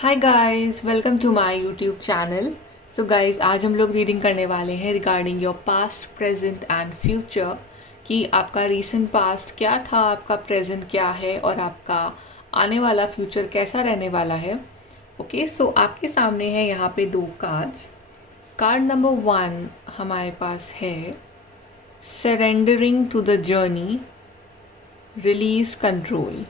Hi guys, welcome to my YouTube channel. So guys, आज हम लोग रीडिंग करने वाले हैं regarding your past, present and future. कि आपका रीसेंट पास्ट क्या था, आपका प्रेजेंट क्या है और आपका आने वाला फ्यूचर कैसा रहने वाला है। ओके, सो आपके सामने है यहाँ पे दो कार्ड्स। कार्ड नंबर 1 हमारे पास है surrendering to the journey, release control.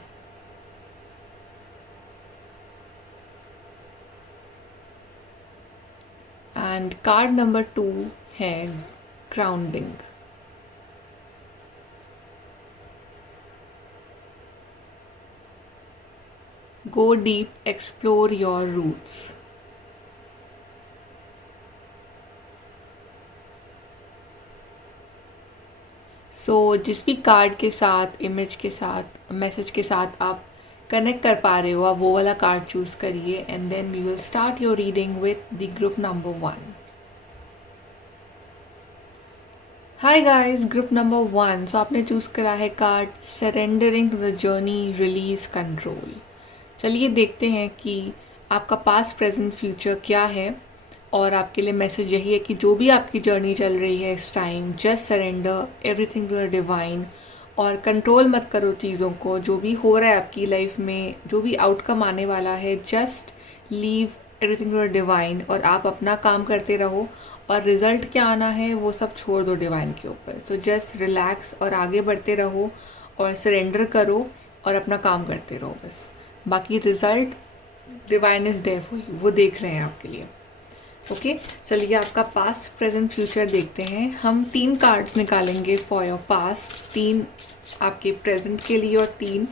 And card number 2 है grounding. Go deep, explore your roots. So जिस भी कार्ड के साथ, इमेज के साथ, मैसेज के साथ आप कनेक्ट कर पा रहे हो, आप वो वाला कार्ड चूज़ करिए and then we will start your reading with the group number 1। Hi guys, group number 1। So आपने चूज़ करा है card surrendering to the journey, release control. चलिए देखते हैं कि आपका पास्ट, प्रेजेंट, फ्यूचर क्या है। और आपके लिए मैसेज यही है कि जो भी आपकी जर्नी चल रही है इस time, just surrender everything to the divine. और कंट्रोल मत करो चीज़ों को। जो भी हो रहा है आपकी लाइफ में, जो भी आउटकम आने वाला है, just leave everything to the divine और आप अपना काम करते रहो। और रिज़ल्ट क्या आना है वो सब छोड़ दो डिवाइन के ऊपर। सो जस्ट रिलैक्स और आगे बढ़ते रहो और सरेंडर करो और अपना काम करते रहो बस। बाकी result divine is there for you, वो देख रहे हैं आपके लिए। ओके, चलिए आपका पास्ट, प्रेजेंट, फ्यूचर देखते हैं। हम 3 कार्ड्स निकालेंगे फॉर योर पास्ट, 3 आपके प्रेजेंट के लिए और 3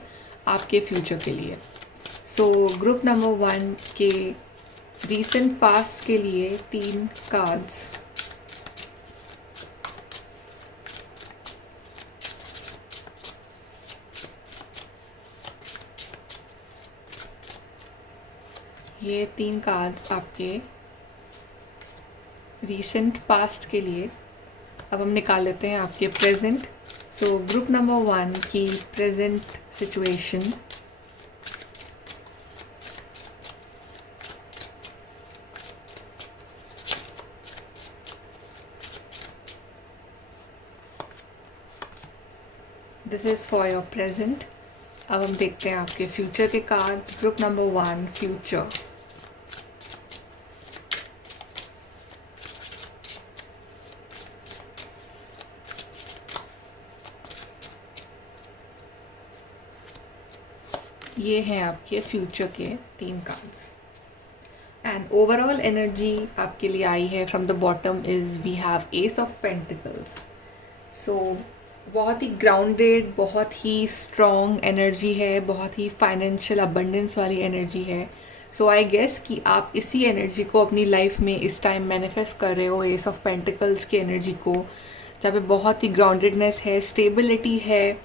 आपके फ्यूचर के लिए। सो ग्रुप नंबर 1 के रीसेंट पास्ट के लिए 3 कार्ड्स। ये 3 कार्ड्स आपके रीसेंट पास्ट के लिए। अब हम निकाल लेते हैं आपके प्रेजेंट। सो ग्रुप नंबर 1 की present situation. This is for your present. अब हम देखते हैं आपके फ्यूचर के कार्ड्स। Group number 1 future. ये हैं आपके फ्यूचर के 3 कार्ड्स। एंड ओवरऑल एनर्जी आपके लिए आई है from the bottom is we have ace of pentacles. So बहुत ही ग्राउंडेड, बहुत ही स्ट्रॉन्ग एनर्जी है, बहुत ही फाइनेंशियल अबंडेंस वाली एनर्जी है। सो आई गेस कि आप इसी एनर्जी को अपनी लाइफ में इस टाइम मैनिफेस्ट कर रहे हो, एस ऑफ पेंटिकल्स की एनर्जी को, जहाँ पे बहुत ही ग्राउंडेडनेस है, स्टेबिलिटी है,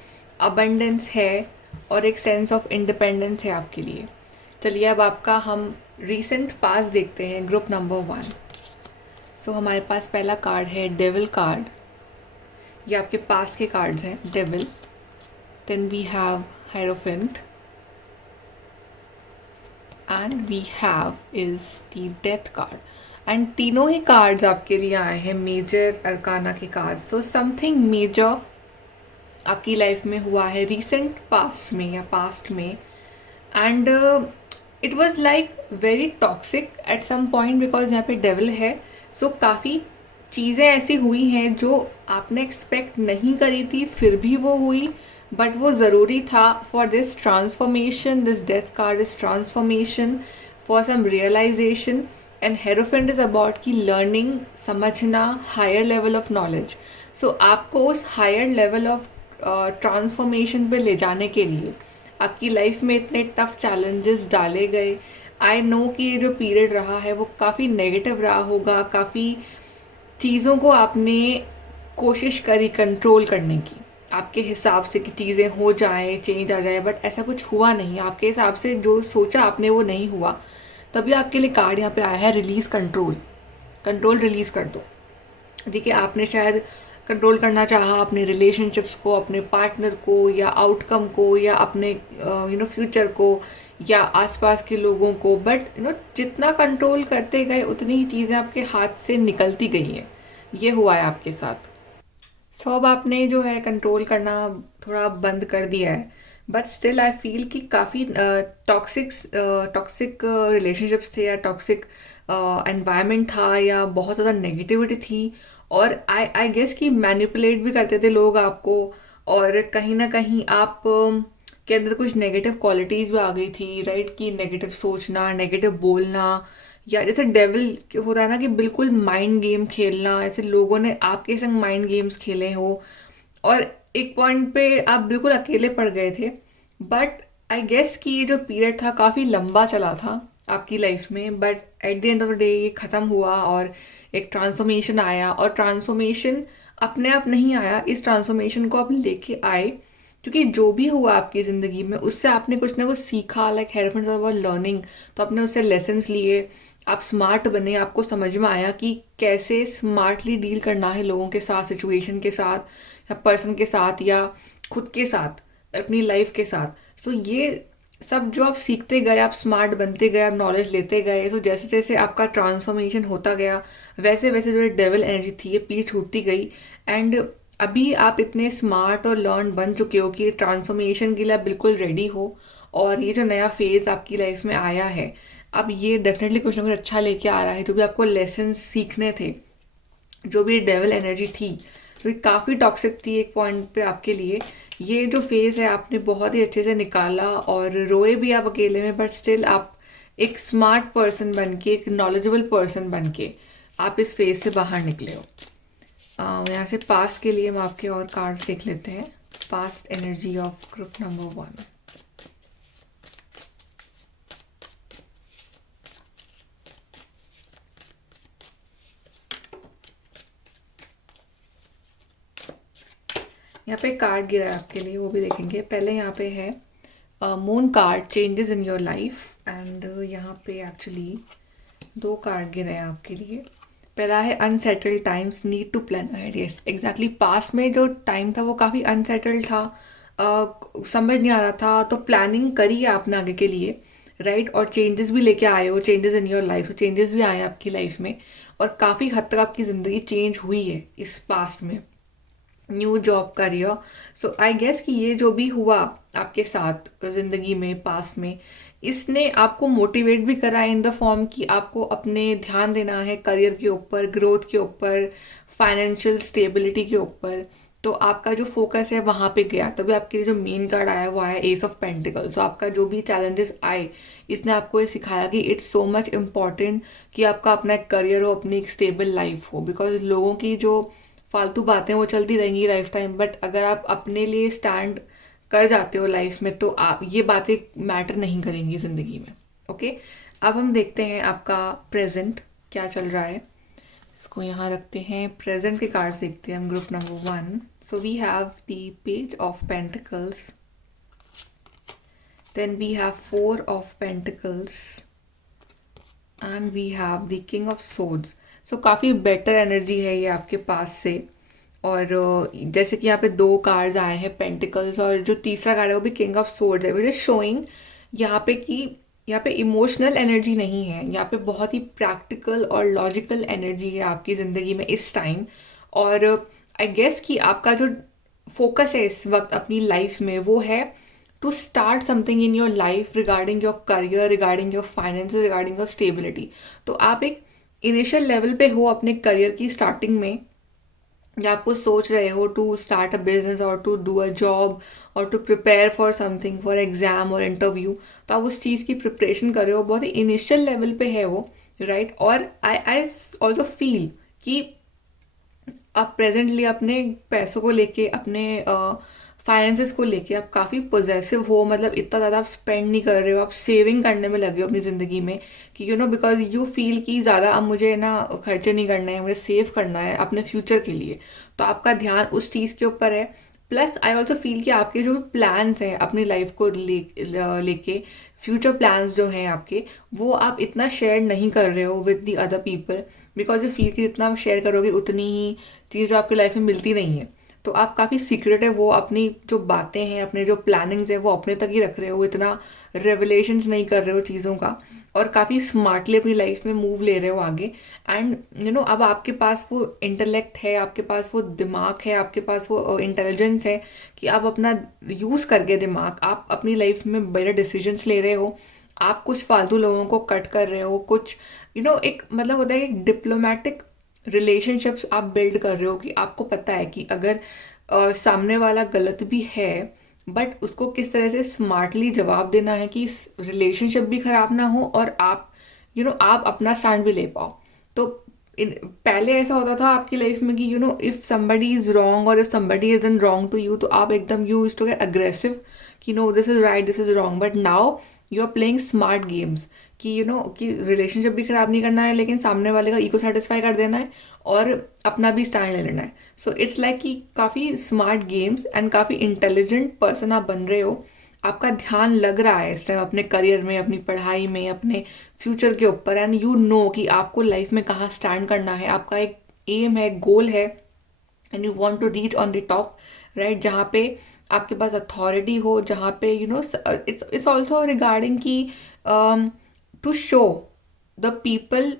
अबंडेंस है और एक सेंस ऑफ इंडिपेंडेंस है आपके लिए। चलिए अब आपका हम रीसेंट पास देखते हैं, ग्रुप नंबर 1। सो हमारे पास पहला कार्ड है डेविल कार्ड। ये आपके पास के कार्ड्स हैं, devil. Then we have hierophant and we have is the death card. And तीनों ही कार्ड्स आपके लिए आए हैं मेजर अरकाना के कार्ड्स। सो समथिंग मेजर आपकी लाइफ में हुआ है रीसेंट पास्ट में या पास्ट में। And it was like very toxic at some point because यहाँ पे डेविल है। सो काफ़ी चीज़ें ऐसी हुई हैं जो आपने एक्सपेक्ट नहीं करी थी, फिर भी वो हुई, बट वो ज़रूरी था for this transformation. This death card is transformation for some realization. And hierophant is about key learning, समझना, higher level of knowledge. So आपको उस हायर लेवल ऑफ ट्रांसफॉर्मेशन पे ले जाने के लिए आपकी लाइफ में इतने टफ चैलेंजेस डाले गए। आई नो कि ये जो पीरियड रहा है वो काफ़ी नेगेटिव रहा होगा, काफ़ी चीज़ों को आपने कोशिश करी कंट्रोल करने की आपके हिसाब से कि चीज़ें हो जाए, चेंज आ जाए, बट ऐसा कुछ हुआ नहीं। आपके हिसाब से जो सोचा आपने वो नहीं हुआ। तभी आपके लिए कार्ड यहाँ पे आया है रिलीज़ कंट्रोल। कंट्रोल रिलीज़ कर दो। देखिए, आपने शायद कंट्रोल करना चाहा अपने रिलेशनशिप्स को, अपने पार्टनर को, या आउटकम को, या अपने फ्यूचर को, या आसपास के लोगों को, बट जितना कंट्रोल करते गए उतनी ही चीज़ें आपके हाथ से निकलती गई हैं। ये हुआ है आपके साथ। सो अब आपने जो है कंट्रोल करना थोड़ा बंद कर दिया है, बट स्टिल आई फील कि काफ़ी टॉक्सिक रिलेशनशिप्स थे, या टॉक्सिक एनवायरनमेंट था, या बहुत ज़्यादा नेगेटिविटी थी। और आई गेस कि मैनिपुलेट भी करते थे लोग आपको, और कहीं ना कहीं आप के अंदर कुछ नेगेटिव क्वालिटीज़ भी आ गई थी, राइट? कि नेगेटिव सोचना, नेगेटिव बोलना, या जैसे डेविल होता है ना कि बिल्कुल माइंड गेम खेलना, ऐसे लोगों ने आपके संग माइंड गेम्स खेले हो, और एक पॉइंट पे आप बिल्कुल अकेले पड़ गए थे। बट आई गेस कि ये जो पीरियड था काफ़ी लंबा चला था आपकी लाइफ में, but at the end of the day ये ख़त्म हुआ, और एक ट्रांसफॉर्मेशन आया। और ट्रांसफॉर्मेशन अपने आप नहीं आया, इस ट्रांसफॉर्मेशन को आप लेके आए, क्योंकि जो भी हुआ आपकी ज़िंदगी में उससे आपने कुछ ना कुछ सीखा, लाइक हेल्प अबाउट लर्निंग। तो आपने उससे लेसन्स लिए, आप स्मार्ट बने, आपको समझ में आया कि कैसे स्मार्टली डील करना है लोगों के साथ, सिचुएशन के साथ, या पर्सन के साथ, या खुद के साथ, अपनी लाइफ के साथ। सो ये सब जो आप सीखते गए, आप स्मार्ट बनते गए, आप नॉलेज लेते गए। सो जैसे जैसे आपका ट्रांसफॉर्मेशन होता गया, वैसे वैसे जो डेविल एनर्जी थी ये पीछे छूटती गई। एंड अभी आप इतने स्मार्ट और लर्न बन चुके हो कि ट्रांसफॉर्मेशन के लिए आप बिल्कुल रेडी हो। और ये जो नया फेज़ आपकी लाइफ में आया है, अब ये डेफिनेटली कुछ ना कुछ अच्छा लेके आ रहा है। जो भी आपको लेसन सीखने थे, जो भी डेविल एनर्जी थी, तो ये काफ़ी टॉक्सिक थी एक पॉइंट पे आपके लिए, ये जो फेज़ है आपने बहुत ही अच्छे से निकाला। और रोए भी आप अकेले में, बट स्टिल आप एक स्मार्ट पर्सन बन के, एक नॉलेजेबल पर्सन बन के आप इस फेज़ से बाहर निकले हो। यहाँ से पास्ट के लिए हम आपके और कार्ड्स देख लेते हैं। Past energy of group number 1। यहाँ पे कार्ड गिरा है आपके लिए, वो भी देखेंगे। पहले यहाँ पे है moon card, changes in your life. And यहाँ पे एक्चुअली दो कार्ड गिरे हैं आपके लिए। पहला है unsettled times, need to plan ahead. Yes, exactly past में जो टाइम था वो काफ़ी अनसेटल्ड था, समझ नहीं आ रहा था, तो प्लानिंग करी है आपने आगे के लिए, राइट? और चेंजेस भी लेके आए हो, चेंजेस इन योर लाइफ। तो चेंजेस भी आए हैं आपकी लाइफ में, और काफ़ी हद तक आपकी ज़िंदगी चेंज हुई है इस पास्ट में। New job career. So I guess कि ये जो भी हुआ आपके साथ ज़िंदगी में पास्ट में, इसने आपको मोटिवेट भी करा इन द फॉर्म कि आपको अपने ध्यान देना है करियर के ऊपर, ग्रोथ के ऊपर, फाइनेंशियल स्टेबिलिटी के ऊपर। तो आपका जो फोकस है वहाँ पे गया, तभी आपके लिए जो मेन कार्ड आया वो आया एस ऑफ पेंटिकल्स। तो आपका जो भी चैलेंजेस आए, इसने आपको ये सिखाया कि इट्स सो मच इम्पॉर्टेंट कि आपका अपना एक करियर हो, अपनी एक स्टेबल लाइफ हो। बिकॉज लोगों की जो फालतू बातें वो चलती रहेंगी लाइफ टाइम, बट अगर आप अपने लिए स्टैंड कर जाते हो लाइफ में, तो आप ये बातें मैटर नहीं करेंगी ज़िंदगी में। ओके, अब हम देखते हैं आपका प्रेजेंट क्या चल रहा है। इसको यहाँ रखते हैं, प्रेजेंट के कार्ड्स देखते हैं हम, group number 1। So we have the page of pentacles, then we have 4 of pentacles, and we have the king of swords. So काफ़ी बेटर एनर्जी है ये आपके पास से। और जैसे कि यहाँ पे दो कार्ड्स आए हैं पेंटिकल्स, और जो तीसरा कार्ड है वो भी किंग ऑफ सोर्ड्स है, विच इज शोइंग यहाँ पे कि यहाँ पे इमोशनल एनर्जी नहीं है, यहाँ पे बहुत ही प्रैक्टिकल और लॉजिकल एनर्जी है आपकी ज़िंदगी में इस टाइम। और आई गेस कि आपका जो फोकस है इस वक्त अपनी लाइफ में, वो है to start something in your life regarding your career, regarding your finance, regarding your stability. तो आप एक इनिशियल लेवल पे हो अपने करियर की स्टार्टिंग में, या आपको सोच रहे हो टू स्टार्ट अ बिजनेस और टू डू अ जॉब और to prepare for something, for exam और इंटरव्यू। तो आप उस चीज़ की प्रिपरेशन कर रहे हो, बहुत ही इनिशियल लेवल पे है वो, राइट? और आई ऑल्सो फील कि आप प्रेजेंटली अपने पैसों को लेके, अपने फाइनेंसेस को लेके आप काफ़ी पोजेसिव हो। मतलब इतना ज़्यादा आप स्पेंड नहीं कर रहे हो, आप सेविंग करने में लगे हो अपनी ज़िंदगी में, कि बिकॉज यू फील कि ज़्यादा अब मुझे ना खर्चे नहीं करना है, मुझे सेव करना है अपने फ्यूचर के लिए। तो आपका ध्यान उस चीज़ के ऊपर है। प्लस आई ऑल्सो फील कि आपके जो भी प्लान्स हैं अपनी लाइफ को लेके, फ्यूचर प्लान्स जो हैं आपके, वो आप इतना शेयर नहीं कर रहे हो with the other people, because you feel कि जितना आप शेयर करोगे उतनी ही चीज़ जो आपकी लाइफ में मिलती नहीं है। तो आप काफ़ी सीक्रेटिव हो, अपनी जो बातें हैं, अपने जो प्लानिंग्स हैं वो अपने तक ही रख रहे हो, इतना रेवलेशंस नहीं कर रहे हो चीज़ों का, और काफ़ी स्मार्टली अपनी लाइफ में मूव ले रहे हो आगे। एंड अब आपके पास वो इंटेलेक्ट है, आपके पास वो दिमाग है, आपके पास वो इंटेलिजेंस है कि आप अपना यूज़ करके दिमाग आप अपनी लाइफ में बड़े डिसीजंस ले रहे हो। आप कुछ फालतू लोगों को कट कर रहे हो, कुछ एक मतलब होता है कि डिप्लोमेटिक रिलेशनशिप्स आप बिल्ड कर रहे हो, कि आपको पता है कि अगर सामने वाला गलत भी है, बट उसको किस तरह से स्मार्टली जवाब देना है कि रिलेशनशिप भी खराब ना हो और आप आप अपना स्टैंड भी ले पाओ। तो पहले ऐसा होता था आपकी लाइफ में कि इफ समबडी इज रॉन्ग और if somebody is done wrong to you, तो आप एकदम you used to get aggressive कि no this is right, this is wrong. But now you are playing smart games कि कि relationship भी खराब नहीं करना है, लेकिन सामने वाले का ईगो सेटिस्फाई कर देना है और अपना भी स्टैंड ले लेना है। सो इट्स लाइक कि काफ़ी स्मार्ट गेम्स एंड काफ़ी इंटेलिजेंट पर्सन आप बन रहे हो। आपका ध्यान लग रहा है इस टाइम अपने करियर में, अपनी पढ़ाई में, अपने फ्यूचर के ऊपर, एंड यू नो कि आपको लाइफ में कहाँ स्टैंड करना है। आपका एक एम है, गोल है, and you want to reach on the top, right, जहाँ पे आपके पास अथॉरिटी हो, जहाँ पे इट्स ऑल्सो रिगार्डिंग कि to show the people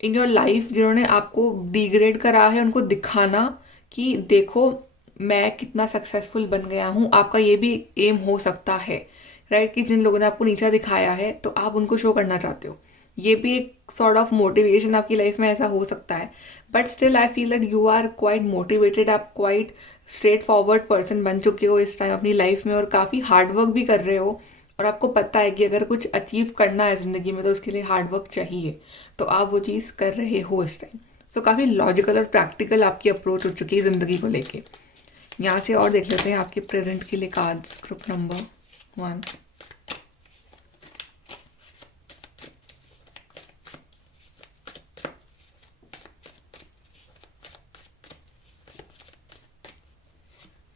in your life जिन्होंने आपको डिग्रेड करा है, उनको दिखाना कि देखो मैं कितना सक्सेसफुल बन गया हूँ। आपका ये भी एम हो सकता है, राइट, कि जिन लोगों ने आपको नीचा दिखाया है तो आप उनको शो करना चाहते हो। ये भी एक सॉर्ट ऑफ मोटिवेशन आपकी लाइफ में ऐसा हो सकता है। But still I feel that you are quite motivated, आप क्वाइट स्ट्रेट फॉरवर्ड पर्सन बन चुके हो इस टाइम अपनी लाइफ में, और काफ़ी हार्ड वर्क भी कर रहे हो। और आपको पता है कि अगर कुछ अचीव करना है ज़िंदगी में तो उसके लिए हार्ड वर्क चाहिए, तो आप वो चीज़ कर रहे हो इस टाइम। सो काफ़ी लॉजिकल और प्रैक्टिकल आपकी अप्रोच हो चुकी है ज़िंदगी को लेके। यहाँ से और देख लेते हैं आपके प्रेजेंट के लिए cards, group number 1।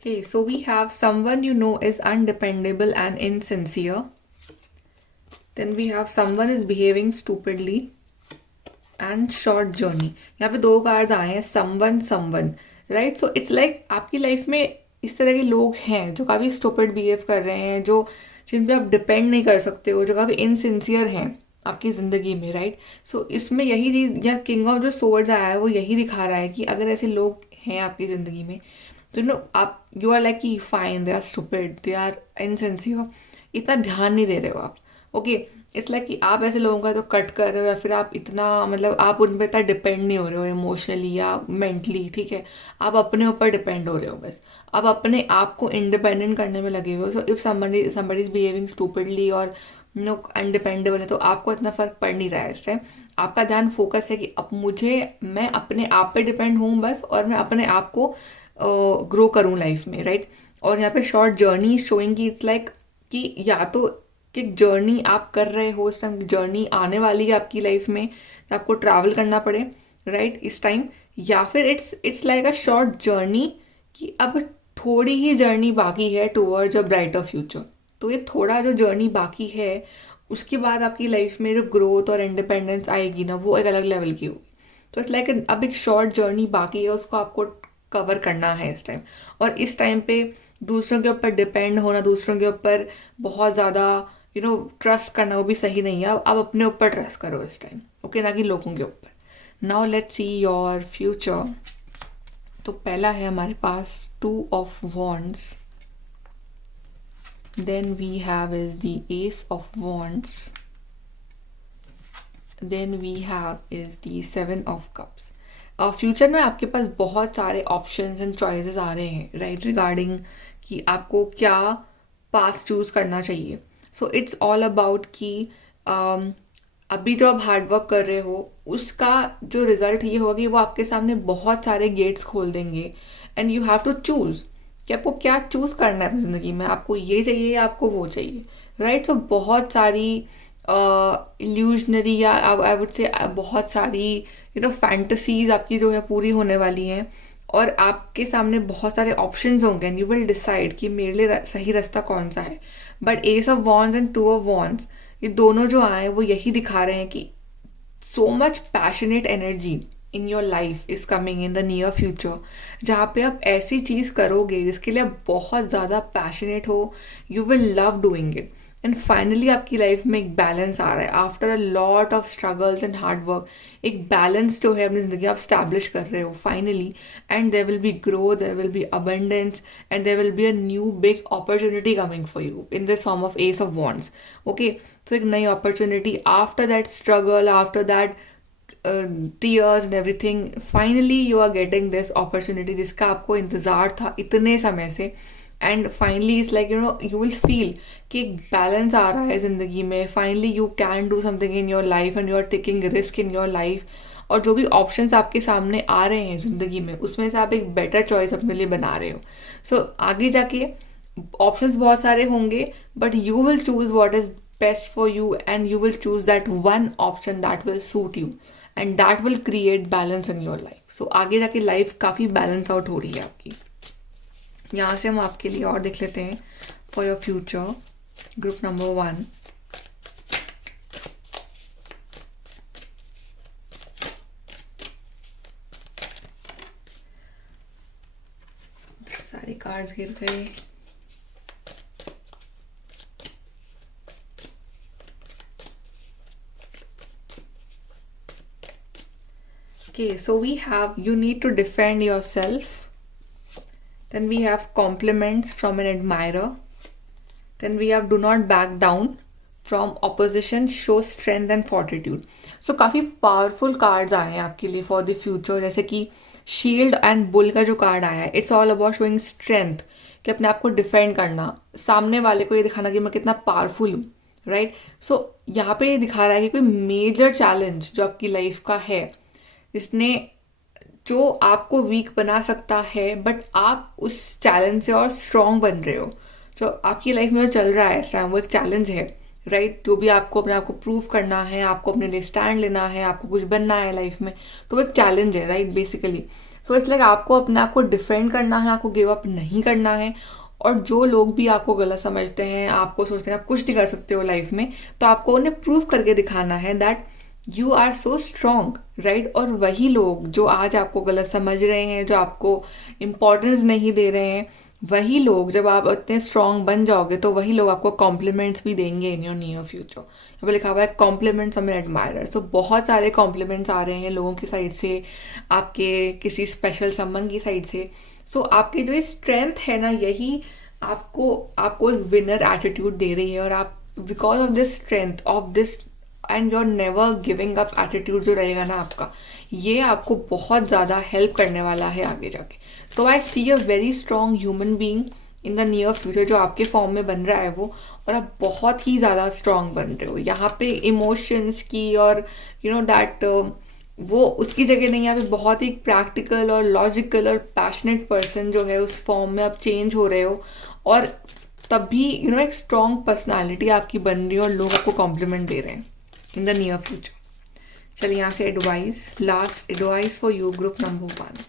Okay, so we have someone you know is undependable and insincere. Then we have someone is behaving stupidly and short journey. यहाँ पे 2 कार्ड्स आए हैं, someone, right? So it's like आपकी life में इस तरह के लोग हैं जो काफ़ी स्टूपिड बिहेव कर रहे हैं, जो जिन पे आप डिपेंड नहीं कर सकते हो, जो काफ़ी इनसिंसियर हैं आपकी ज़िंदगी में, राइट। सो इसमें यही चीज़, या किंग ऑफ जो सोर्ड्स आया है वो यही दिखा रहा है कि अगर ऐसे लोग हैं आपकी ज़िंदगी में तो आप यू आर लाइक कि fine, they are stupid, they are insincere, इतना ध्यान नहीं दे रहे हो आप। ओके, इट्स लाइक कि आप ऐसे लोगों का तो कट कर रहे हो, या फिर आप इतना मतलब आप उन पर इतना डिपेंड नहीं हो रहे हो इमोशनली या मेंटली, ठीक है। आप अपने ऊपर डिपेंड हो रहे हो, बस आप अपने आप को इंडिपेंडेंट करने में लगे हुए हो। So if somebody is behaving stupidly और अनडिपेंडेबल है, तो आपको इतना फ़र्क पड़ नहीं रहा है इस टाइम। आपका ध्यान फोकस है कि अब मैं अपने आप पे डिपेंड हूँ बस, और मैं अपने आप को ग्रो करूँ लाइफ में, राइट। और यहाँ पे शॉर्ट जर्नी शोइंग की इट्स लाइक कि या तो कि जर्नी आप कर रहे हो इस टाइम, जर्नी आने वाली है आपकी लाइफ में तो आपको ट्रैवल करना पड़े, राइट, इस टाइम, या फिर it's like a short journey कि अब थोड़ी ही जर्नी बाकी है टूवर्ड्स अ ब्राइटर फ्यूचर। तो ये थोड़ा जो जर्नी बाकी है उसके बाद आपकी लाइफ में जो ग्रोथ और इंडिपेंडेंस आएगी ना, वो एक अलग लेवल की होगी। तो इट्स लाइक अब एक शॉर्ट जर्नी बाकी है, उसको आपको कवर करना है इस टाइम। और इस टाइम पे दूसरों के ऊपर डिपेंड होना, दूसरों के ऊपर बहुत ज़्यादा ट्रस्ट करना, वो भी सही नहीं है। आप अपने ऊपर ट्रस्ट करो इस टाइम, ओके, ना कि लोगों के ऊपर। Now let's see your future. तो पहला है हमारे पास 2 of Wands, then we have is the Ace of Wands, then we have is the 7 of Cups। Future में आपके पास बहुत सारे ऑप्शंस एंड चॉइसेस आ रहे हैं, राइट, रिगार्डिंग कि आपको क्या पाथ चूज़ करना चाहिए। सो इट्स ऑल अबाउट कि अभी जो आप हार्ड वर्क कर रहे हो उसका जो रिज़ल्ट ये होगा कि वो आपके सामने बहुत सारे गेट्स खोल देंगे, and you have to choose कि आपको क्या चूज़ करना है अपनी ज़िंदगी में। आपको ये चाहिए या आपको वो चाहिए, राइट। सो बहुत सारी इल्यूजनरी या आई वुड से बहुत सारी फैंटसीज आपकी जो है पूरी होने वाली हैं, और आपके सामने बहुत सारे ऑप्शंस होंगे, एंड यू विल डिसाइड कि मेरे लिए सही रास्ता कौन सा है। But S of wands and 2 of Wands, ये दोनों जो आए वो यही दिखा रहे हैं कि so much passionate energy in your life is coming in the near future, जहाँ पे आप ऐसी चीज़ करोगे जिसके लिए आप बहुत ज़्यादा पैशनेट हो, you will love doing it, and finally आपकी लाइफ में एक बैलेंस आ रहा है after a lot of struggles and hard work. एक बैलेंस जो है अपनी ज़िंदगी आप स्टैब्लिश कर रहे हो finally, and there will be growth, there will be abundance, and there will be a new big opportunity coming for you in the form of ace of wands. Okay, तो एक नई opportunity after that struggle, after that tears and everything, finally you are getting this opportunity जिसका आपको इंतज़ार था इतने समय से, and finally it's like you will feel कि एक बैलेंस आ रहा है ज़िंदगी में। Finally you can do something in your life and you are taking risk in your life, और जो भी ऑप्शंस आपके सामने आ रहे हैं ज़िंदगी में उसमें से आप एक बेटर चॉइस अपने लिए बना रहे हो। सो आगे जाके ऑप्शंस बहुत सारे होंगे, but you will choose what is best for you, and you will choose that one option that will suit you, and that will create balance in your life. So आगे जाके लाइफ काफ़ी balance out हो रही है आपकी। यहाँ से हम आपके लिए और देख लेते हैं for your future, group number 1। सारे कार्ड्स गिर गए। Okay, so we have you need to defend yourself. Then we have compliments from an admirer. Then we have do not back down from opposition, show strength and fortitude. So काफ़ी powerful cards आए हैं आपके लिए for the future, जैसे कि shield and bull का जो card आया है, it's all about showing strength, कि अपने आप को डिफेंड करना, सामने वाले को ये दिखाना कि मैं कितना पावरफुल हूँ, राइट। सो यहाँ पे ये दिखा रहा है कि कोई मेजर चैलेंज जो आपकी लाइफ का है, जिसने जो आपको वीक बना सकता है, बट आप उस चैलेंज से और स्ट्रॉन्ग बन रहे हो। जो आपकी लाइफ में जो चल रहा है इस टाइम वो एक चैलेंज है, राइट। जो भी आपको अपने आप को प्रूव करना है, आपको अपने लिए स्टैंड लेना है, आपको कुछ बनना है लाइफ में, तो वो एक चैलेंज है, right, basically. So it's like आपको अपने आप को डिफेंड करना है, आपको गिव अप नहीं करना है। और जो लोग भी आपको गलत समझते हैं, आपको सोचते हैं आप कुछ नहीं कर सकते हो लाइफ में, तो आपको उन्हें प्रूव करके दिखाना है that you are so strong, right. और वही लोग जो आज आपको गलत समझ रहे हैं, जो आपको इम्पोर्टेंस नहीं दे रहे हैं, वही लोग जब आप इतने स्ट्रॉन्ग बन जाओगे तो वही लोग आपको कॉम्प्लीमेंट्स भी देंगे इन योर नियर फ्यूचर। यहाँ पे लिखा हुआ है कॉम्प्लीमेंट्स ऑफ एन एडमायरर। सो बहुत सारे कॉम्प्लीमेंट्स आ रहे हैं लोगों की साइड से, आपके किसी स्पेशल समवन की साइड से। सो आपकी जो स्ट्रेंथ है ना, यही आपको विनर एटीट्यूड दे रही है, और आप because of this strength of this and your never giving up attitude जो रहेगा ना आपका, ये आपको बहुत ज़्यादा हेल्प करने वाला है आगे जाके। So I see a very strong human being in the near future, जो आपके फॉर्म में बन रहा है वो, और आप बहुत ही ज़्यादा स्ट्रॉन्ग बन रहे हो। यहाँ पे इमोशंस की और दैट वो उसकी जगह नहीं, यहाँ पे बहुत ही प्रैक्टिकल और लॉजिकल और पैशनेट पर्सन जो है उस फॉर्म में आप चेंज हो रहे हो, और तभी एक स्ट्रॉन्ग पर्सनालिटी आपकी बन रही है और लोग आपको कॉम्प्लीमेंट दे रहे हैं इन द नियर फ्यूचर। चलिए यहाँ से advice, last advice for you, group number 1।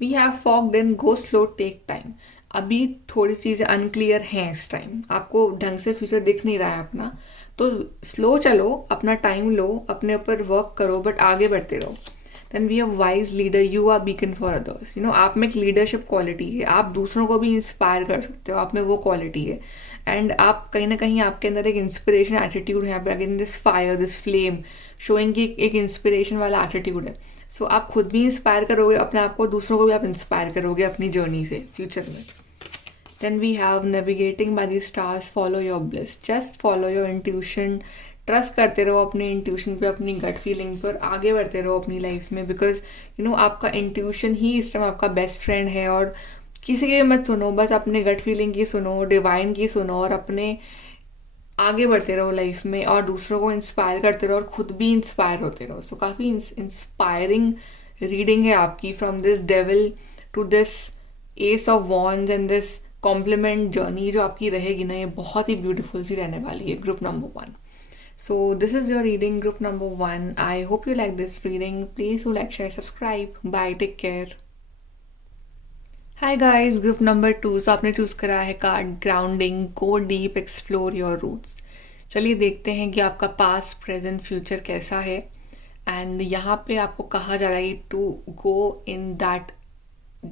We have fogged in, go slow, take time. अभी थोड़ी चीज़ें अनक्लियर हैं इस टाइम, आपको ढंग से फ्यूचर दिख नहीं रहा है अपना, तो स्लो चलो, अपना टाइम लो, अपने ऊपर वर्क करो, बट आगे बढ़ते रहो। Then we are wise leader, you are beacon for others. आप में एक लीडरशिप क्वालिटी है, आप दूसरों को भी इंस्पायर कर सकते हो, आप में वो क्वालिटी है, एंड आप कहीं ना कहीं आपके अंदर एक इंस्पिरेशन एटीट्यूड है, again this fire, this flame showing की एक इंस्पिरेशन वाला एटीट्यूड है। सो आप खुद भी इंस्पायर करोगे अपने आप को, दूसरों को भी आप इंस्पायर करोगे अपनी जर्नी से फ्यूचर में। Then we have navigating by the stars, follow your bliss, just follow your intuition, trust करते रहो अपने इंट्यूशन पे, अपनी गट फीलिंग पर, आगे बढ़ते रहो अपनी लाइफ में, बिकॉज आपका इंट्यूशन ही इस टाइम आपका बेस्ट फ्रेंड है। और किसी की मत सुनो, बस अपने गट फीलिंग की सुनो, डिवाइन की सुनो, और अपने आगे बढ़ते रहो लाइफ में, और दूसरों को इंस्पायर करते रहो और खुद भी इंस्पायर होते रहो। सो काफ़ी इंस्पायरिंग रीडिंग है आपकी, from this devil to this ace of wands and this complement journey जो आपकी रहेगी ना, ये बहुत ही ब्यूटीफुल सी रहने वाली है, group number 1। So this is your reading, group number 1. I hope you like this reading. Please do like, share, subscribe. Bye. Take care. Hi guys, group number 2। So आपने चूज़ करा है card grounding, go deep, explore your roots. चलिए देखते हैं कि आपका past, present, future कैसा है। एंड यहाँ पे आपको कहा जा रहा है to go in that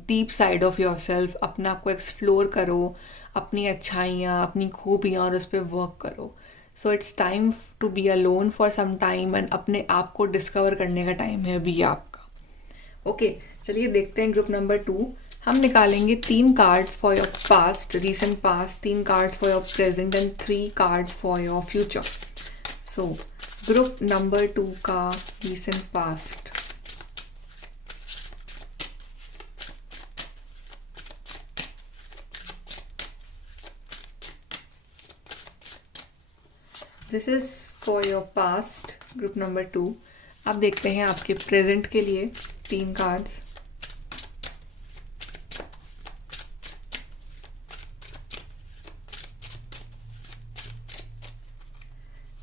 deep side of yourself. अपने आप को एक्सप्लोर करो, अपनी अच्छाइयाँ, अपनी खूबियाँ, और उस पर वर्क करो। So it's time to be alone for some time and अपने आप को डिस्कवर करने का टाइम है अभी आपका। ओके, चलिए देखते हैं ग्रुप नंबर 2। हम निकालेंगे 3 cards for your past, recent past, 3 cards for your present and 3 cards for your future. So group number 2 का recent past. This is for your past, group number 2। अब देखते हैं आपके प्रेजेंट के लिए 3 cards.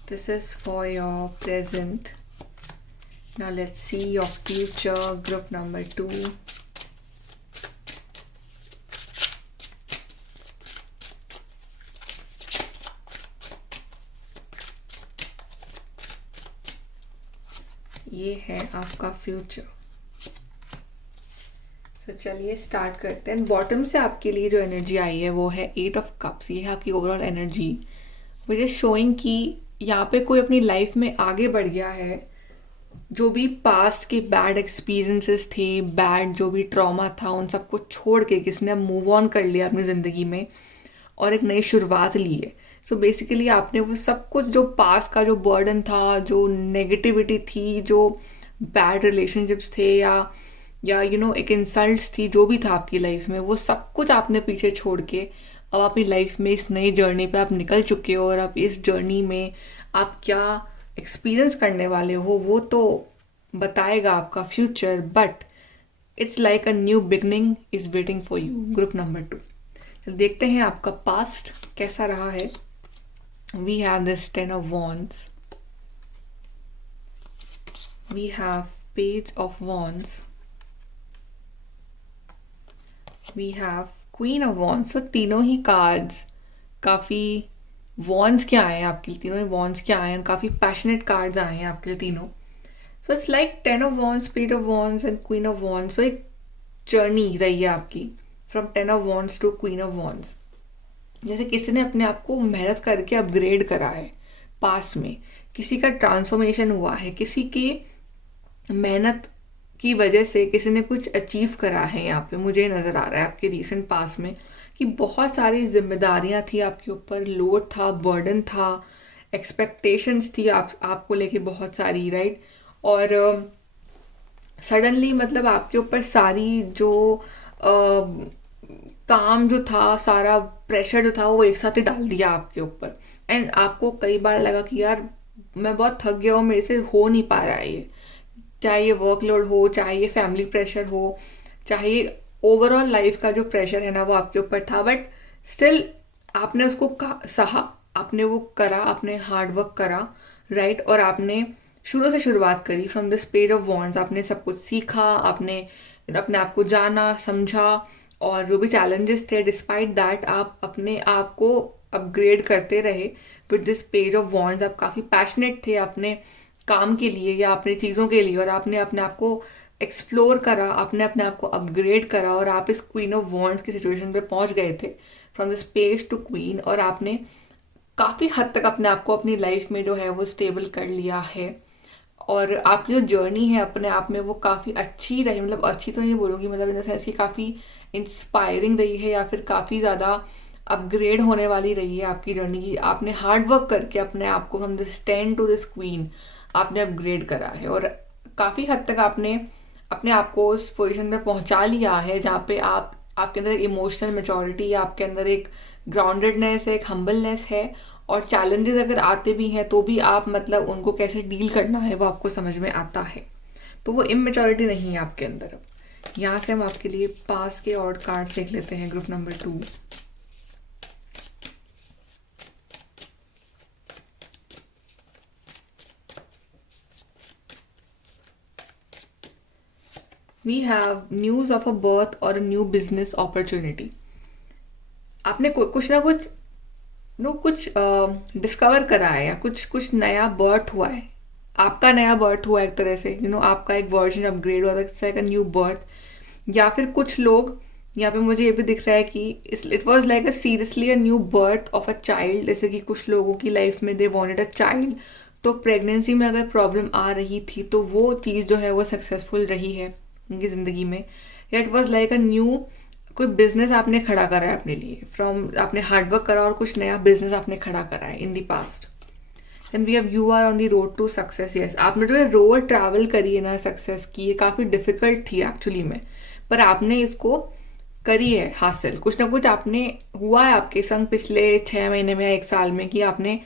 This is for your present. Now let's see your future, group number 2. ये है आपका फ्यूचर। तो चलिए स्टार्ट करते हैं। बॉटम से आपके लिए जो एनर्जी आई है वो है 8 ऑफ कप्स। ये है आपकी overall energy, which is showing कि यहाँ पे कोई अपनी लाइफ में आगे बढ़ गया है। जो भी पास्ट के बैड एक्सपीरियंसेस थे, बैड जो भी ट्रॉमा था, उन सबको छोड़ के किसी ने मूव ऑन कर लिया अपनी ज़िंदगी में और एक नई शुरुआत ली है। सो बेसिकली आपने वो सब कुछ जो पास्ट का जो बर्डन था, जो नेगेटिविटी थी, जो बैड रिलेशनशिप्स थे, या एक इंसल्ट्स थी, जो भी था आपकी लाइफ में, वो सब कुछ आपने पीछे छोड़ के अब अपनी लाइफ में इस नई जर्नी पे आप निकल चुके हो। और अब इस जर्नी में आप क्या एक्सपीरियंस करने वाले हो वो तो बताएगा आपका future, but it's like a new beginning is waiting for you, group number 2। तो देखते हैं आपका पास्ट कैसा रहा है। We have this 10 of wands, we have page of wands, we have queen of wands. तो तीनों ही कार्ड्स काफ़ी वॉन्ड्स के आए हैं आपके लिए, तीनों ही वॉन्ड्स के आए हैं, काफ़ी पैशनेट कार्ड्स आए हैं आपके लिए तीनों। So it's like 10 of wands, page of wands and queen of wands. So एक जर्नी रही है आपकी from 10 of wands to queen of wands. जैसे किसी ने अपने आप को मेहनत करके अपग्रेड करा है पास्ट में, किसी का ट्रांसफॉर्मेशन हुआ है, किसी की मेहनत की वजह से किसी ने कुछ अचीव करा है। यहाँ पे मुझे नज़र आ रहा है आपके रीसेंट पास्ट में कि बहुत सारी जिम्मेदारियाँ थी आपके ऊपर, लोड था, बर्डन था, एक्सपेक्टेशंस थी आपको लेके बहुत सारी, राइट। और सडनली मतलब आपके ऊपर सारी जो काम जो था, सारा प्रेशर जो था वो एक साथ ही डाल दिया आपके ऊपर। एंड आपको कई बार लगा कि यार मैं बहुत थक गया हूँ, मेरे से हो नहीं पा रहा है ये। चाहे ये वर्कलोड हो, चाहे ये फैमिली प्रेशर हो, चाहे ये ओवरऑल लाइफ का जो प्रेशर है ना वो आपके ऊपर था, बट स्टिल आपने उसको सहा, आपने वो करा, आपने हार्ड वर्क करा, राइट। और आपने शुरू से शुरुआत करी from this page of wands. आपने सब कुछ सीखा, आपने अपने आप को जाना, समझा, और जो भी चैलेंजेस थे डिस्पाइट दैट आप अपने आप को अपग्रेड करते रहे with this page of wands. आप काफ़ी पैशनेट थे अपने काम के लिए या अपनी चीज़ों के लिए, और आपने अपने आप को एक्सप्लोर करा, आपने अपने आप को अपग्रेड करा, और आप इस क्वीन ऑफ वॉन्ड्स की सिचुएशन पे पहुंच गए थे from this page to queen. और आपने काफ़ी हद तक अपने आप को अपनी लाइफ में जो है वो स्टेबल कर लिया है। और आपकी जो जर्नी है अपने आप में वो काफ़ी अच्छी रही, मतलब अच्छी तो नहीं बोलूँगी, मतलब इन द सेंस कि काफ़ी इंस्पायरिंग रही है, या फिर काफ़ी ज़्यादा अपग्रेड होने वाली रही है आपकी जर्नी की। आपने हार्ड वर्क करके अपने आप को from this 10 to this queen आपने अपग्रेड करा है, और काफ़ी हद तक आपने अपने आप को उस पोजीशन पे पहुंचा लिया है जहाँ पे आपके अंदर एक इमोशनल मेचोरिटी, आपके अंदर एक ग्राउंडेडनेस है, एक हम्बलनेस है। और चैलेंजेस अगर आते भी हैं तो भी आप मतलब उनको कैसे डील करना है वो आपको समझ में आता है। तो वो इमेच्योरिटी नहीं है आपके अंदर। अब यहाँ से हम आपके लिए पास के और कार्ड देख लेते हैं, group number 2। We have news of a birth और अ न्यू बिजनेस अपॉर्चुनिटी। आपने कुछ ना कुछ कुछ डिस्कवर करा है, या कुछ कुछ नया बर्थ हुआ है, आपका नया बर्थ हुआ है एक तरह से, आपका एक वर्जन अपग्रेड हुआ था, it's like a new birth. या फिर कुछ लोग, यहाँ पे मुझे ये भी दिख रहा है कि it was like a seriously a new birth of a child. जैसे कि कुछ लोगों की लाइफ में दे वांटेड अ चाइल्ड, तो प्रेगनेंसी में अगर प्रॉब्लम आ रही थी तो वो चीज़ जो है वो सक्सेसफुल रही है उनकी ज़िंदगी में। या it was like a new, कोई बिजनेस आपने खड़ा करा है अपने लिए, फ्रॉम आपने हार्डवर्क करा और कुछ नया बिजनेस आपने खड़ा करा है in the past. Then we have you are on the road to success. Yes, आपने जो है रोड ट्रैवल करी है ना सक्सेस की, ये काफ़ी डिफिकल्ट थी एक्चुअली में, पर आपने इसको करी है हासिल। कुछ ना कुछ आपने हुआ है आपके संग पिछले 6 महीने में या 1 साल में, कि आपने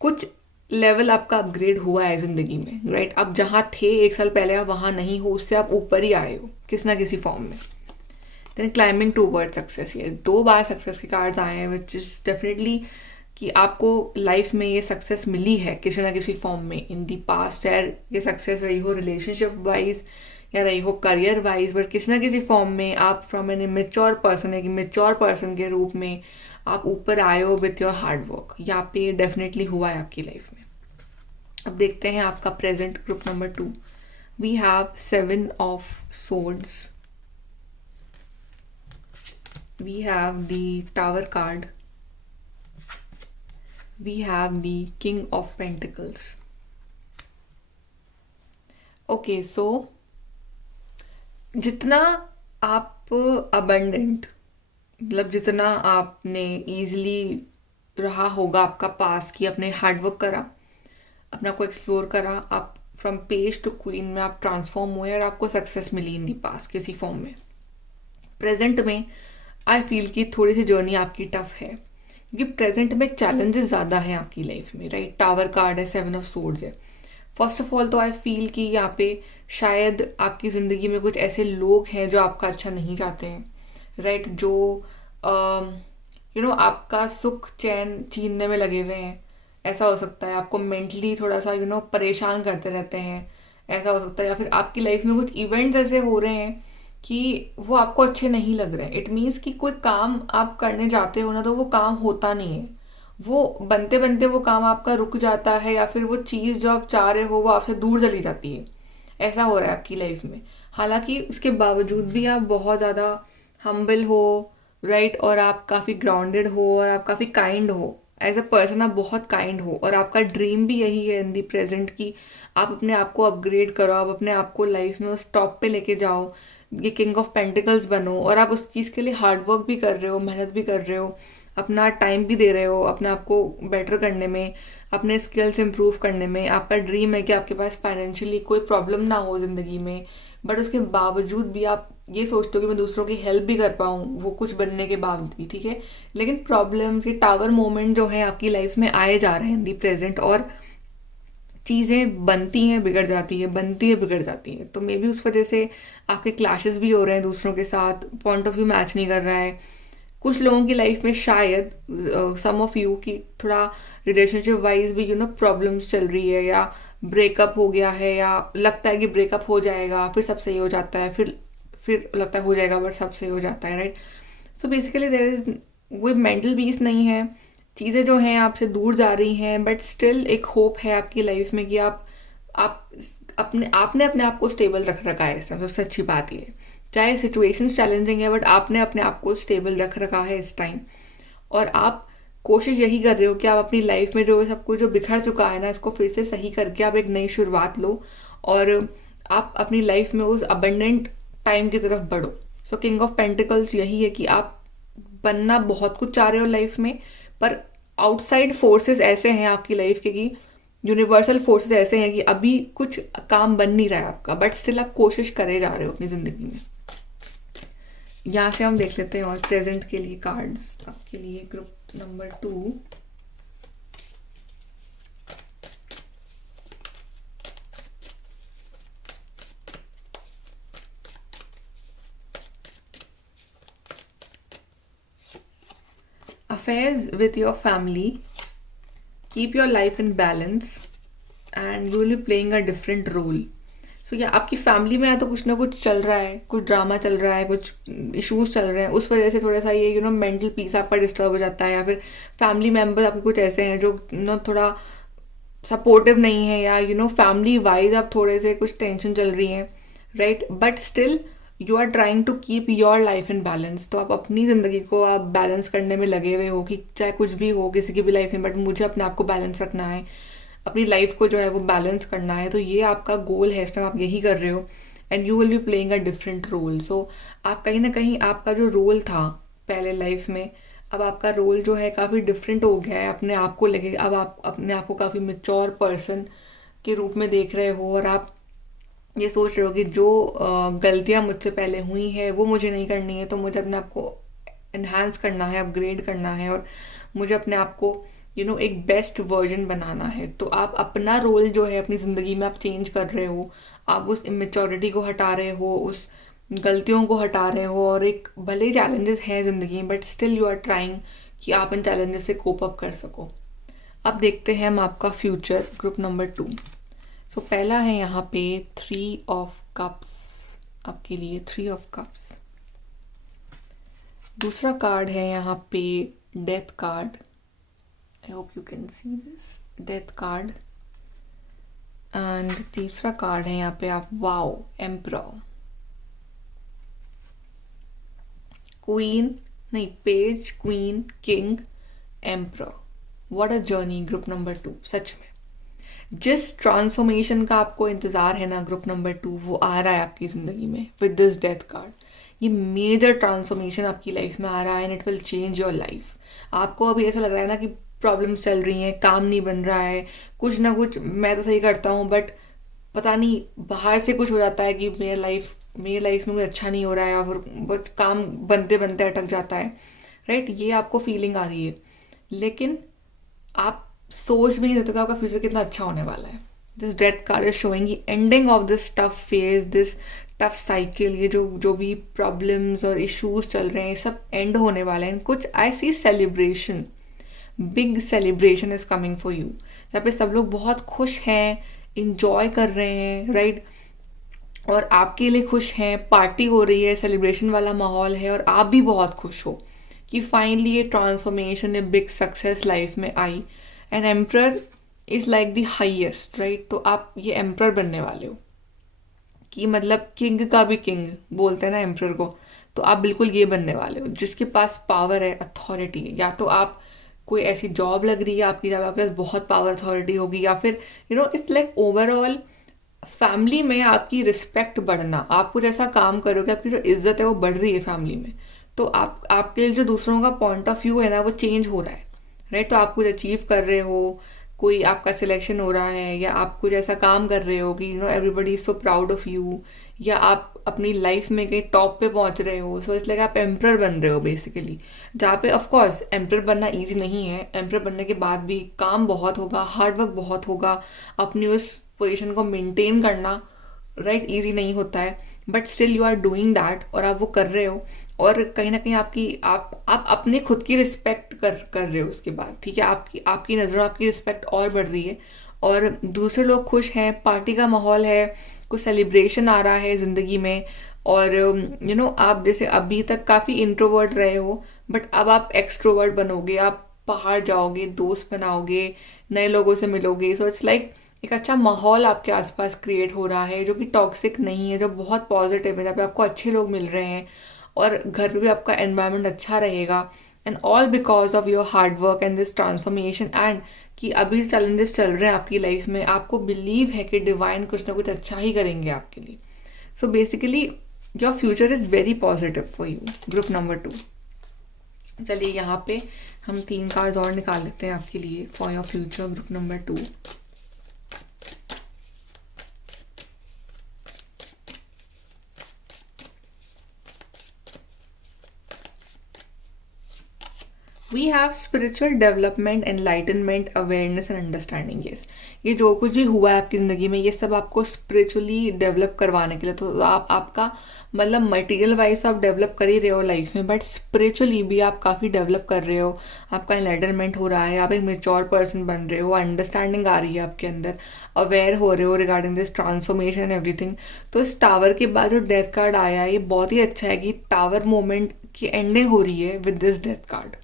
कुछ लेवल आपका अपग्रेड हुआ है ज़िंदगी में, राइट। आप जहाँ थे 1 साल पहले आप वहाँ नहीं हो, उससे आप ऊपर ही आए हो किसी ना किसी फॉर्म में। Then climbing toward success, ये 2 बार सक्सेस के कार्ड्स आए हैं, विच इज़ डेफिनेटली कि आपको लाइफ में ये सक्सेस मिली है किसी ना किसी फॉर्म में इन दी पास्ट। चाहे ये सक्सेस रही हो रिलेशनशिप वाइज या रही हो करियर वाइज, बट किसी ना किसी फॉर्म में आप फ्रॉम एन मेच्योर पर्सन, एक मेच्योर पर्सन के रूप में आप ऊपर आए हो विथ योर हार्ड वर्क। यहाँ पे डेफिनेटली हुआ है आपकी लाइफ में। अब देखते हैं आपका present group number 2। We have 7 of swords, we have the tower card, we have the king of pentacles. Okay, so जितना आप abundant, मतलब जितना आपने easily रहा होगा आपका पास, कि आपने हार्डवर्क करा, अपने आप को एक्सप्लोर करा, आप फ्रॉम पेज टू क्वीन में आप ट्रांसफॉर्म हुए और आपको सक्सेस मिली इन दी पास किसी फॉर्म में। प्रेजेंट में आई फील कि थोड़ी सी जर्नी आपकी टफ है, क्योंकि प्रेजेंट में चैलेंजेस ज़्यादा हैं आपकी लाइफ में, राइट। टावर कार्ड है, 7 ऑफ सोर्ड्स है। फर्स्ट ऑफ ऑल तो आई फील कि यहाँ पे शायद आपकी ज़िंदगी में कुछ ऐसे लोग हैं जो आपका अच्छा नहीं चाहते हैं, राइट। जो आपका सुख चैन छीनने में लगे हुए हैं। ऐसा हो सकता है आपको मेंटली थोड़ा सा परेशान करते रहते हैं, ऐसा हो सकता है। या फिर आपकी लाइफ में कुछ इवेंट्स ऐसे हो रहे हैं कि वो आपको अच्छे नहीं लग रहे हैं। इट मीन्स कि कोई काम आप करने जाते हो ना, तो वो काम होता नहीं है, वो बनते बनते वो काम आपका रुक जाता है, या फिर वो चीज़ जो आप चाह रहे हो वो आपसे दूर चली जाती है। ऐसा हो रहा है आपकी लाइफ में। हालांकि उसके बावजूद भी आप बहुत ज़्यादा हम्बल हो, राइट, और आप काफ़ी ग्राउंडेड हो और आप काफ़ी काइंड हो एज अ पर्सन, आप बहुत काइंड हो। और आपका ड्रीम भी यही है इन दी प्रेजेंट कि आप अपने आप को अपग्रेड करो, आप अपने आप को लाइफ में उस टॉप पे लेके जाओ, ये किंग ऑफ पेंटिकल्स बनो। और आप उस चीज़ के लिए हार्ड वर्क भी कर रहे हो, मेहनत भी कर रहे हो, अपना टाइम भी दे रहे हो अपने आप को बेटर करने में, अपने स्किल्स इंप्रूव करने में। आपका ड्रीम है कि आपके पास फाइनेंशियली कोई प्रॉब्लम ना हो ज़िंदगी में, बट उसके बावजूद भी आप ये सोचते हो कि मैं दूसरों की हेल्प भी कर पाऊँ, वो कुछ बनने के बावजूद भी, ठीक है। लेकिन प्रॉब्लम्स, ये टावर मोमेंट जो है आपकी लाइफ में आए जा रहे हैं इन दी प्रेजेंट, और चीज़ें बनती हैं बिगड़ जाती है, बनती है बिगड़ जाती है। तो मे बी उस वजह से आपके क्लैशेस भी हो रहे हैं दूसरों के साथ, पॉइंट ऑफ व्यू मैच नहीं कर रहा है। कुछ लोगों की लाइफ में शायद सम ऑफ यू की थोड़ा रिलेशनशिप वाइज भी प्रॉब्लम्स चल रही है, या ब्रेकअप हो गया है, या लगता है कि ब्रेकअप हो जाएगा फिर सब सही हो जाता है, फिर लगता है हो जाएगा बट सब सही हो जाता है, right. So basically there is कोई मेंटल पीस नहीं है, चीज़ें जो हैं आपसे दूर जा रही हैं, बट स्टिल एक होप है आपकी लाइफ में कि आप आपने अपने आप को स्टेबल रख रखा है इस टाइम। सबसे अच्छी बात ये है, चाहे सिचुएशंस चैलेंजिंग है, बट आपने अपने आप को स्टेबल रख रखा है इस टाइम। और आप कोशिश यही कर रहे हो कि आप अपनी लाइफ में जो सब कुछ जो बिखर चुका है ना, इसको फिर से सही करके आप एक नई शुरुआत लो, और आप अपनी लाइफ में उस अबंडेंट टाइम की तरफ बढ़ो। सो किंग ऑफ पेंटिकल्स यही है कि आप बनना बहुत कुछ चाह रहे हो लाइफ में, पर आउटसाइड फोर्सेस ऐसे हैं आपकी लाइफ के, कि यूनिवर्सल फोर्सेस ऐसे हैं कि अभी कुछ काम बन नहीं रहा है आपका, बट स्टिल आप कोशिश करे जा रहे हो अपनी ज़िंदगी में। यहाँ से हम देख लेते हैं और प्रेजेंट के लिए कार्ड्स आपके लिए group number 2। Affairs with your family, keep your life in balance, and you will be playing a different role. सो या आपकी फैमिली में या तो कुछ ना कुछ चल रहा है, कुछ ड्रामा चल रहा है, कुछ इश्यूज चल रहे हैं, उस वजह से थोड़ा सा ये मेंटल पीस आपका डिस्टर्ब हो जाता है, या फिर फैमिली मेम्बर्स आपके कुछ ऐसे हैं जो थोड़ा सपोर्टिव नहीं है, या फैमिली वाइज आप थोड़े से कुछ टेंशन चल रही हैं, right, but still you are trying to keep your life in balance. तो आप अपनी ज़िंदगी को आप बैलेंस करने में लगे हुए हो कि चाहे कुछ भी हो किसी की भी लाइफ में, बट मुझे अपने आप को बैलेंस रखना है, अपनी लाइफ को जो है वो बैलेंस करना है। तो ये आपका गोल है, इस टाइम आप यही कर रहे हो, and you will be playing a different role. So आप कहीं ना कहीं आपका जो रोल था पहले लाइफ में, अब आपका रोल जो है काफ़ी डिफरेंट हो गया है अपने आप को लेके। अब आप अपने आप को काफ़ी मेच्योर पर्सन के रूप में देख रहे हो, और आप ये सोच रहे हो कि जो गलतियाँ मुझसे पहले हुई है वो मुझे नहीं करनी है, तो मुझे अपने आप को इन्हांस करना है, अपग्रेड करना है, और मुझे अपने आप को एक बेस्ट वर्जन बनाना है। तो आप अपना रोल जो है अपनी ज़िंदगी में आप चेंज कर रहे हो, आप उस इमेच्योरिटी को हटा रहे हो, उस गलतियों को हटा रहे हो, और एक भले ही चैलेंजेस हैं ज़िंदगी में, but still you are trying कि आप इन चैलेंजेस से कोप अप कर सको। अब देखते हैं हम आपका फ्यूचर ग्रुप नंबर 2। सो पहला है यहाँ पे 3 ऑफ कप्स, आपके लिए 3 ऑफ कप्स। दूसरा कार्ड है यहाँ पे death card, I hope you can see this, death card. And तीसरा कार्ड है यहाँ पे आप वाओ, एम्परर, क्वीन नहीं, page, queen, king, emperor. What a journey group number 2। सच में जिस ट्रांसफॉर्मेशन का आपको इंतज़ार है ना ग्रुप नंबर 2, वो आ रहा है आपकी ज़िंदगी में विद दिस डेथ कार्ड। ये मेजर ट्रांसफॉर्मेशन आपकी लाइफ में आ रहा है, and it will change your life. आपको अभी ऐसा लग रहा है ना कि प्रॉब्लम्स चल रही हैं, काम नहीं बन रहा है, कुछ ना कुछ मैं तो सही करता हूँ, बट पता नहीं बाहर से कुछ हो जाता है कि मेरी लाइफ में कुछ अच्छा नहीं हो रहा है, या फिर बस काम बनते बनते अटक जाता है, राइट। ये आपको फीलिंग आ रही है, लेकिन आप सोच भी नहीं सकते कि आपका फ्यूचर कितना अच्छा होने वाला है। This death card is showing ending of this tough phase, this tough cycle. ये जो भी प्रॉब्लम्स और इश्यूज चल रहे हैं, ये सब एंड होने वाले हैं। कुछ I see celebration, big celebration is coming for you, जहाँ पे सब लोग बहुत खुश हैं, इंजॉय कर रहे हैं, राइट, और आपके लिए खुश हैं, पार्टी हो रही है, सेलिब्रेशन वाला माहौल है, और आप भी बहुत खुश हो कि फाइनली ये ट्रांसफॉर्मेशन, ये बिग सक्सेस लाइफ में आई। And emperor is like the highest, right. तो आप ये एम्प्रर बनने वाले हो, कि मतलब किंग का भी किंग बोलते हैं ना एम्प्रर को। तो आप बिल्कुल ये बनने वाले हो जिसके पास पावर है, अथॉरिटी है। या तो आप कोई ऐसी जॉब लग रही है आपकी जब आपके पास बहुत पावर अथॉरिटी होगी, या फिर इट्स लाइक ओवरऑल फैमिली में आपकी रिस्पेक्ट बढ़ना। आप कुछ ऐसा काम करोगे, आपकी जो इज्जत है वो बढ़ रही है फैमिली में, तो आपके जो दूसरों का पॉइंट ऑफ व्यू है ना वो चेंज हो रहा है, राइट। तो आप कुछ अचीव कर रहे हो, कोई आपका सिलेक्शन हो रहा है, या आप कुछ ऐसा काम कर रहे हो कि everybody is so proud of you, या आप अपनी लाइफ में कहीं टॉप पे पहुंच रहे हो। सो इसलिए आप एम्प्रर बन रहे हो बेसिकली, जहाँ पे ऑफ कोर्स एम्प्रर बनना ईजी नहीं है। एम्प्रर बनने के बाद भी काम बहुत होगा, हार्ड वर्क बहुत होगा, अपनी उस पोजीशन को मेंटेन करना, राइट, ईजी नहीं होता है, but still you are doing that, और आप वो कर रहे हो। और कहीं ना कहीं आप अपने खुद की रिस्पेक्ट कर रहे हो उसके बाद, ठीक है। आपकी नज़रों आपकी रिस्पेक्ट और बढ़ रही है, और दूसरे लोग खुश हैं, पार्टी का माहौल है, कुछ सेलिब्रेशन आ रहा है ज़िंदगी में। और आप जैसे अभी तक काफ़ी इंट्रोवर्ट रहे हो, बट अब आप एक्सट्रोवर्ट बनोगे, आप बाहर जाओगे, दोस्त बनाओगे, नए लोगों से मिलोगे। सो इट्स लाइक एक अच्छा माहौल आपके आसपास क्रिएट हो रहा है, जो कि टॉक्सिक नहीं है, जो बहुत पॉजिटिव है, जहाँ पे आपको अच्छे लोग मिल रहे हैं, और घर पे भी आपका एनवायरनमेंट अच्छा रहेगा। And all because of your hard work and this transformation, and कि अभी चैलेंजेस चल रहे हैं आपकी लाइफ में, आपको बिलीव है कि डिवाइन कुछ ना कुछ अच्छा ही करेंगे आपके लिए। So basically your future is very positive for you group number 2। चलिए यहाँ पे हम 3 कार्ड्स और निकाल लेते हैं आपके लिए for your future group number 2। We have spiritual development, enlightenment, awareness and understanding. Yes, ये जो कुछ भी हुआ है आपकी ज़िंदगी में, ये सब आपको स्पिरिचुअली डेवलप करवाने के लिए, तो आप आपका मतलब मटेरियल वाइज आप डेवलप कर ही रहे हो लाइफ में, बट स्पिरिचुअली भी आप काफ़ी डेवलप कर रहे हो। आपका एनलाइटनमेंट हो रहा है, आप एक मेच्योर पर्सन बन रहे हो, अंडरस्टैंडिंग आ रही है आपके अंदर, अवेयर हो रहे हो regarding this transformation and everything. तो इस टावर के बाद जो डेथ कार्ड आया है, ये बहुत ही अच्छा है कि टावर मोमेंट की एंडिंग हो रही है with this death card.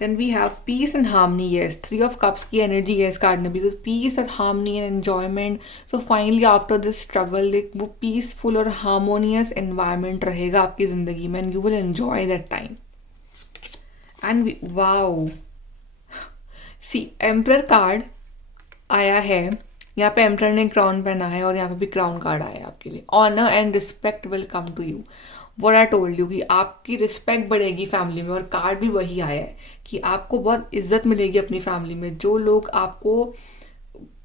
Then we have peace and harmony. Yes, Three of Cups की energy है इस कार्ड में भी, तो peace और harmony and enjoyment. So finally after this struggle, एक वो peaceful और harmonious environment रहेगा आपकी ज़िंदगी में, and you will enjoy that time. And wow, see, Emperor card आया है, यहाँ पे एम्प्रर ने क्राउन पहना है और यहाँ पे भी क्राउन कार्ड आया है आपके लिए। Honour and respect will come to you, what I told you कि आपकी रिस्पेक्ट बढ़ेगी फैमिली में, और कार्ड भी वही आया है कि आपको बहुत इज्जत मिलेगी अपनी फैमिली में। जो लोग आपको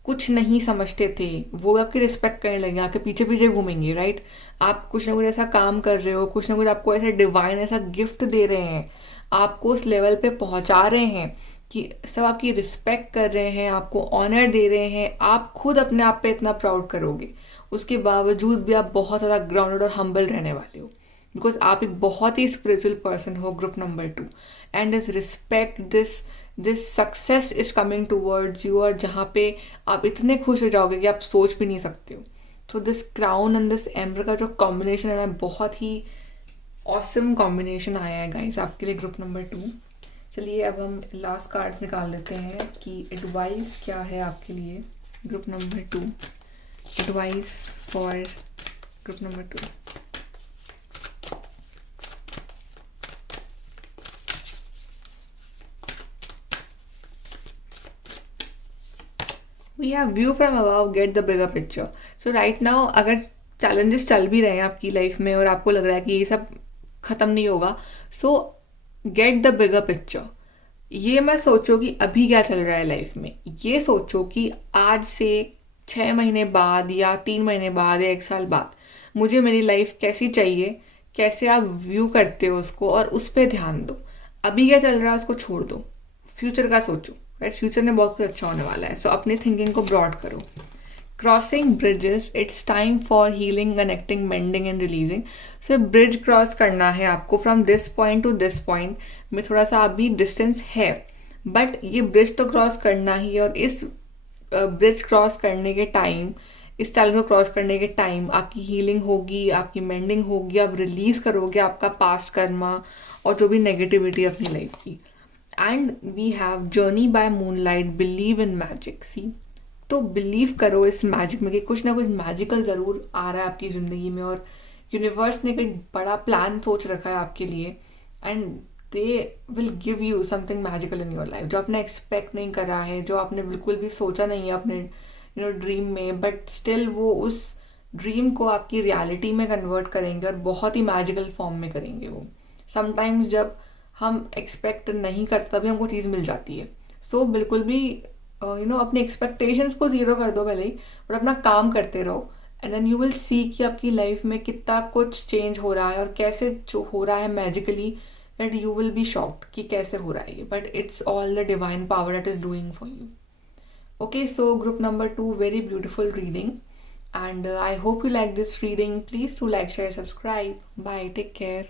कुछ नहीं समझते थे वो आपकी रिस्पेक्ट करने लगे, आपके पीछे पीछे घूमेंगे, राइट। आप कुछ ना कुछ ऐसा काम कर रहे हो, कुछ ना कुछ आपको ऐसा डिवाइन ऐसा गिफ्ट दे रहे हैं, आपको उस लेवल पे पहुंचा रहे हैं कि सब आपकी रिस्पेक्ट कर रहे हैं, आपको ऑनर दे रहे हैं। आप खुद अपने आप पे इतना प्राउड करोगे, उसके बावजूद भी आप बहुत ज़्यादा ग्राउंडेड और हम्बल रहने वाले हो, बिकॉज आप एक बहुत ही स्पिरिचुअल पर्सन हो, group number 2। And this respect, this success is coming towards you, और जहाँ पे आप इतने खुश हो जाओगे कि आप सोच भी नहीं सकते हो। So this crown and this amber का जो कॉम्बिनेशन है ना, बहुत ही ऑसम कॉम्बिनेशन आया है गाइस आपके लिए, ग्रुप नंबर 2। चलिए अब हम लास्ट कार्ड्स निकाल देते हैं कि एडवाइस क्या है आपके लिए, group number 2। Advice for group number 2। We have view from above, get the bigger picture. So right now अगर चैलेंजेस चल भी रहे हैं आपकी लाइफ में और आपको लग रहा है कि ये सब ख़त्म नहीं होगा, सो गेट द बिगर पिक्चर। ये मत सोचो कि अभी क्या चल रहा है लाइफ में, ये सोचो कि आज से 6 महीने बाद या 3 महीने बाद या 1 साल बाद मुझे मेरी लाइफ कैसी चाहिए, कैसे आप व्यू करते हो उसको, और उस पर ध्यान दो। अभी क्या चल रहा है उसको छोड़ दो, फ्यूचर का सोचो, राइट। फ्यूचर में बहुत कुछ अच्छा होने वाला है, सो अपनी थिंकिंग को ब्रॉड करो। Crossing bridges, it's time for healing, connecting, mending and releasing. So bridge cross करना है आपको from this point two this point में, थोड़ा सा अभी डिस्टेंस है, बट ये ब्रिज तो क्रॉस करना ही है। और इस ब्रिज क्रॉस करने के टाइम, इस टाइम को क्रॉस करने के टाइम आपकी हीलिंग होगी, आपकी मेंडिंग होगी, आप रिलीज करोगे आपका पास्ट कर्मा और जो भी नेगेटिविटी अपनी लाइफ की। And we have journey by moonlight, believe in magic. See, तो बिलीव करो इस मैजिक में कि कुछ ना कुछ मैजिकल ज़रूर आ रहा है आपकी ज़िंदगी में, और यूनिवर्स ने कोई बड़ा प्लान सोच रखा है आपके लिए, and they will give you something magical in your life जो आपने एक्सपेक्ट नहीं करा है, जो आपने बिल्कुल भी सोचा नहीं है अपने ड्रीम में, बट स्टिल वो उस ड्रीम को आपकी रियलिटी में कन्वर्ट करेंगे और बहुत ही मैजिकल फॉर्म में करेंगे वो। समटाइम्स जब हम एक्सपेक्ट नहीं करते तभी हमको चीज़ मिल जाती है। सो बिल्कुल भी अपने एक्सपेक्टेशंस को ज़ीरो कर दो पहले ही, बट अपना काम करते रहो, and then you will see कि आपकी लाइफ में कितना कुछ चेंज हो रहा है और कैसे जो हो रहा है magically, that you will be shocked कि कैसे हो रहा है ये, but it's all the divine power that is doing for you. Okay, so group number 2, very beautiful reading, and I hope you like this reading. Please do like, share, subscribe. Bye, take care.